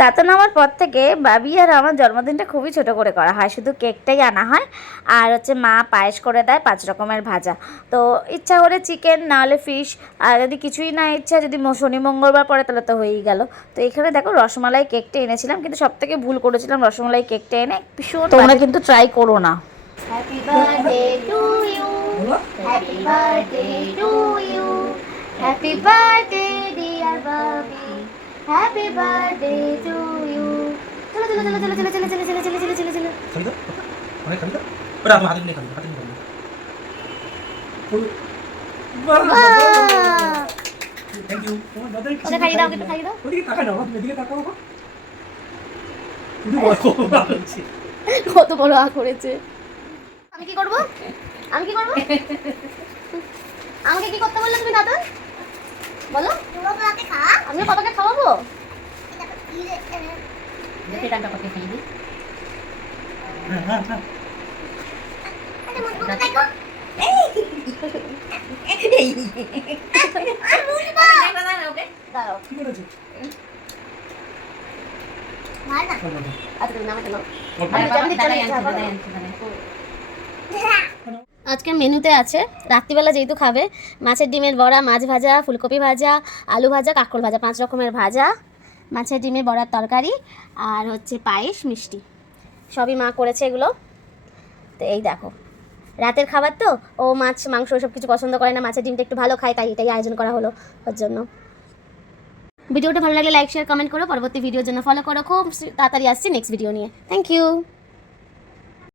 তাতে নামার পর থেকে বাবি আর আমার জন্মদিনটা খুবই ছোট করে করা হয়। শুধু কেকটাই আনা হয় আর হচ্ছে মা পায়েস করে দেয় পাঁচ রকমের ভাজা। তো ইচ্ছা করে চিকেন নাহলে ফিশ আর যদি কিছুই না ইচ্ছা যদি শনি মঙ্গলবার পরে তাহলে তো হয়েই গেল। তো এখানে দেখো রসমালাই কেকটা এনেছিলাম কিন্তু সব থেকে ভুল করেছিলাম রসমালাই কেকটা এনে ভীষণ তোমরা কিন্তু ট্রাই করো না। You happy birthday to you happy birthday dear Babi happy birthday to you চলো চলো চলো চলো চলো চলো চলো চলো চলো চলো চলো চলো খাবি তো অনেক খাবি তো ওটা তুমি হাতে নিয়ে খাবি হাতে নিয়ে খাবি থ্যাংক ইউ তোমার দাদাই ওকে খাইয়ে দাও, ওকে খাইয়ে দাও। ওদিকে তাকাই না তুমি এদিকে তাকাও বাবা শুধু বলো ভাবছি কত বড় আ করেছে আমি কি করব আমি কি করব আমাকে কি করতে বললে তুমি দাদা বলো আমি পাপাকে হ্যাঁ হ্যাঁ হ্যাঁ দাঁড়াও কি করেছ চল, চল, চল। আচ্ছা তুমি আমাকে নাও অল্প। আমি যেমন চলে যেতে হবে। আজকে মেনুতে আছে, রাত্রিবেলা যেহেতু খাবে, মাছের ডিমের বড়া, মাছ ভাজা, ফুলকপি ভাজা, আলু ভাজা কাঁকড় ভাজা, পাঁচ রকমের ভাজা মাছের ডিমের বড়ার তরকারি আর হচ্ছে পায়েস মিষ্টি। সবই মা করেছে এগুলো। তো এই দেখো। রাতের খাবার তো, ও মাছ, মাংস সব কিছু পছন্দ করে না, মাছের ডিমটা একটু ভালো খায়, তাই এটাই আয়োজন করা হলো ওর জন্য। ভিডিওটা ভালো লাগলে লাইক শেয়ার কমেন্ট করো। পরবর্তী ভিডিওর জন্য ফলো করো। খুব তাড়াতাড়ি আসছি নেক্সট ভিডিও নিয়ে। Thank you